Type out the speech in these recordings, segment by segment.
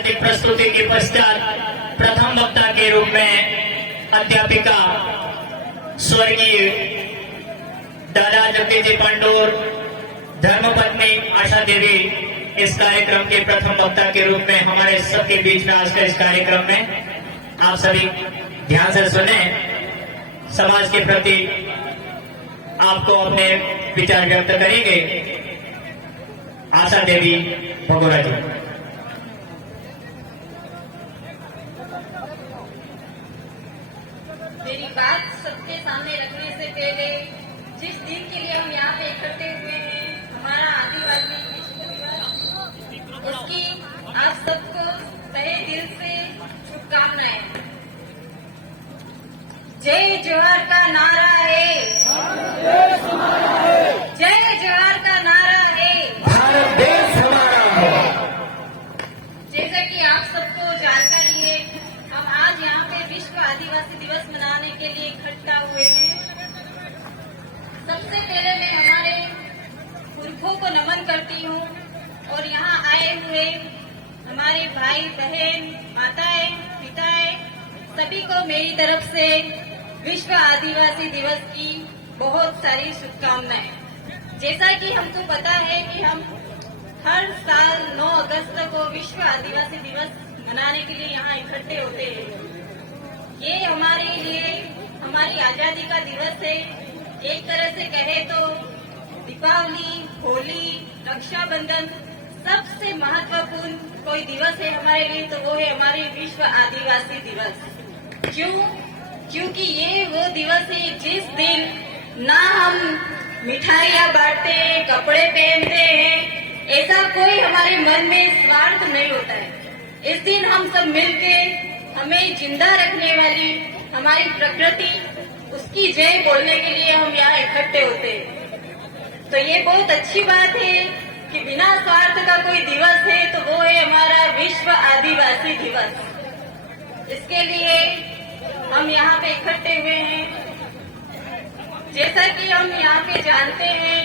सांस्कृतिक प्रस्तुति के पश्चात प्रथम वक्ता के रूप में अध्यापिका स्वर्गीय दादा जगदीजी पंडोर धर्मपत्नी आशा देवी इस कार्यक्रम के प्रथम वक्ता के रूप में हमारे सबके बीच में आज का इस कार्यक्रम में आप सभी ध्यान से सुने। समाज के प्रति आपको अपने विचार व्यक्त करेंगे आशा देवी भगोरा जी। मेरी बात सबके सामने रखने से पहले जिस दिन के लिए हम यहाँ पे इकट्ठे हुए हैं, हमारा आदिवासी विश्व दिवस, उसकी आप सबको तहे दिल से शुभकामनाएं। जय जोहार का नारा है, जय जोहार का नारा है, भारत देश हमारा है। जैसा कि आप सबको जानकारी है, हम आज यहाँ पे विश्व आदिवासी दिवस मनाने के लिए इकट्ठा हुए हैं। सबसे पहले मैं हमारे पुरखों को नमन करती हूँ और यहाँ आए हुए हमारे भाई बहन माताएं पिताएं सभी को मेरी तरफ से विश्व आदिवासी दिवस की बहुत सारी शुभकामनाएं। जैसा कि हमको पता है कि हम हर साल 9 अगस्त को विश्व आदिवासी दिवस मनाने के लिए यहाँ इकट्ठे होते हैं। ये हमारे लिए हमारी आजादी का दिवस है। एक तरह से कहे तो दीपावली, होली, रक्षाबंधन सबसे महत्वपूर्ण कोई दिवस है हमारे लिए, तो वो है हमारे विश्व आदिवासी दिवस। क्योंकि ये वो दिवस है जिस दिन ना हम मिठाइयाँ बांटते हैं, कपड़े पहनते हैं, ऐसा कोई हमारे मन में स्वार्थ नहीं होता है। इस दिन हम सब मिलके हमें जिंदा रखने वाली हमारी प्रकृति, उसकी जय बोलने के लिए हम यहाँ इकट्ठे होते हैं। तो ये बहुत अच्छी बात है कि बिना स्वार्थ का कोई दिवस है तो वो है हमारा विश्व आदिवासी दिवस। इसके लिए हम यहाँ पे इकट्ठे हुए हैं। जैसा कि हम यहाँ पे जानते हैं,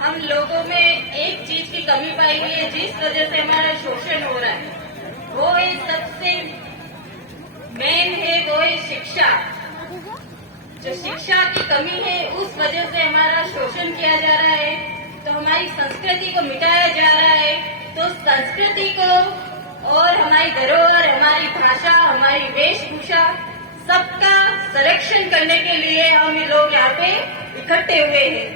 हम लोगों में एक चीज की कमी पाई गई है जिस वजह से हमारा शोषण हो रहा है, वो है सबसे मेन है वो है शिक्षा। जो शिक्षा की कमी है उस वजह से हमारा शोषण किया जा रहा है, तो हमारी संस्कृति को मिटाया जा रहा है। तो संस्कृति को और हमारी धरोहर, हमारी भाषा, हमारी वेशभूषा सबका संरक्षण करने के लिए हम लोग यहाँ पे इकट्ठे हुए हैं।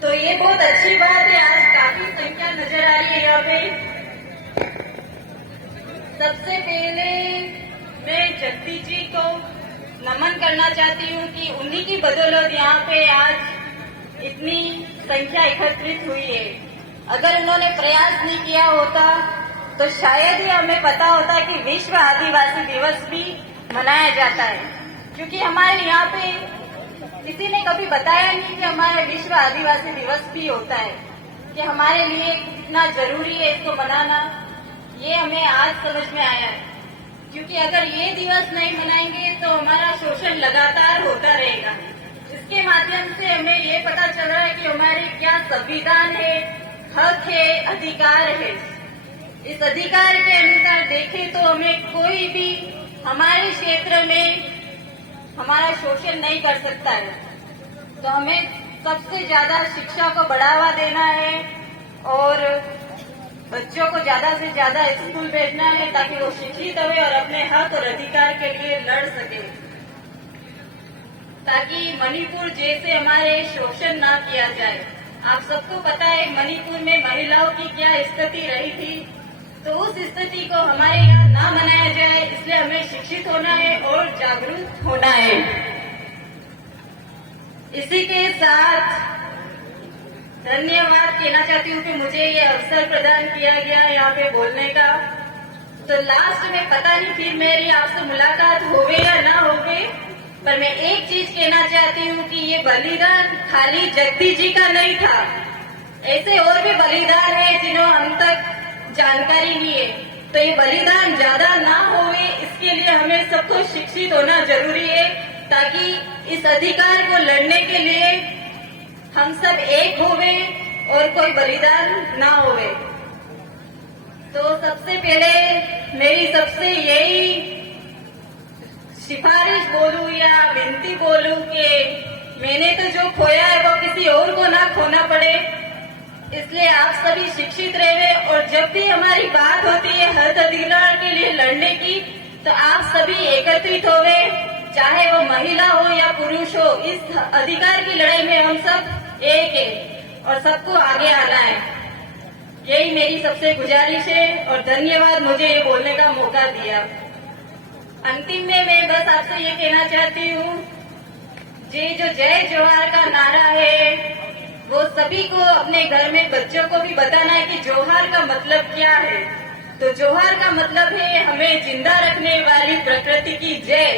तो ये बहुत अच्छी बात है। आज काफी संख्या नजर आ रही है यहाँ पे। सबसे पहले मैं जगदीश जी को नमन करना चाहती हूँ कि उन्हीं की बदौलत यहाँ पे आज इतनी संख्या एकत्रित हुई है। अगर उन्होंने प्रयास नहीं किया होता तो शायद ही हमें पता होता कि विश्व आदिवासी दिवस भी मनाया जाता है। क्योंकि हमारे यहाँ पे किसी ने कभी बताया नहीं कि हमारे विश्व आदिवासी दिवस भी होता है, कि हमारे लिए कितना जरूरी है इसको मनाना। ये हमें आज समझ में आया है। क्योंकि अगर ये दिवस नहीं मनाएंगे तो हमारा शोषण लगातार होता रहेगा। इसके माध्यम से हमें ये पता चल रहा है कि हमारे क्या संविधान है, हक है, अधिकार है। इस अधिकार के अनुसार देखें तो हमें कोई भी हमारे क्षेत्र में हमारा शोषण नहीं कर सकता है। तो हमें सबसे ज्यादा शिक्षा को बढ़ावा देना है और बच्चों को ज्यादा से ज्यादा स्कूल भेजना है ताकि वो शिक्षित हुए और अपने हक और अधिकार के लिए लड़ सके, ताकि मणिपुर जैसे हमारे शोषण ना किया जाए। आप सबको पता है मणिपुर में महिलाओं की क्या स्थिति रही थी, तो उस स्थिति को हमारे यहाँ ना मनाया जाए, इसलिए हमें शिक्षित होना है और जागरूक होना है। इसी के साथ धन्यवाद कहना चाहती हूँ कि मुझे ये अवसर प्रदान किया गया यहाँ पे बोलने का। तो लास्ट में पता नहीं फिर मेरी आपसे मुलाकात होवे या ना होवे, पर मैं एक चीज कहना चाहती हूँ कि ये बलिदान खाली जगदीश जी का नहीं था। ऐसे और भी बलिदान है जिन्हों हम तक जानकारी नहीं है। तो ये बलिदान ज्यादा ना होवे, इसके लिए हमें सबको शिक्षित होना जरूरी है, ताकि इस अधिकार को लड़ने के लिए हम सब एक होवे और कोई बलिदान ना होवे। तो सबसे पहले मेरी सबसे यही सिफारिश बोलूं या विनती बोलूं कि मैंने तो जो खोया है वो किसी और को ना खोना पड़े, इसलिए आप सभी शिक्षित रहे। और जब भी हमारी बात होती है हक अधिकार के लिए लड़ने की, तो आप सभी एकत्रित होवे, चाहे वो महिला हो या पुरुष हो। इस अधिकार की लड़ाई में हम सब एक है और सबको आगे आना है। यही मेरी सबसे गुजारिश है और धन्यवाद मुझे ये बोलने का मौका दिया। अंतिम में मैं बस आपसे ये कहना चाहती हूँ, ये जो जय जोहार का नारा है वो सभी को अपने घर में बच्चों को भी बताना है कि जोहार का मतलब क्या है। तो जोहार का मतलब है हमें जिंदा रखने वाली प्रकृति की जय।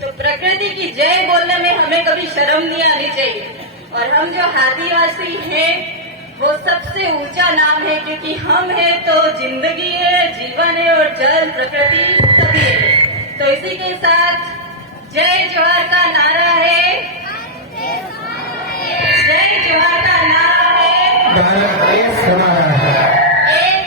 तो प्रकृति की जय बोलने में हमें कभी शर्म नहीं आनी चाहिए। और हम जो आदिवासी हैं वो सबसे ऊंचा नाम है, क्योंकि हम है तो जिंदगी है, जीवन है और जल प्रकृति सभी है। तो इसी के साथ जय जोहार का नारा है, जय जोहार का नारा है, भारत देश हमारा है। एक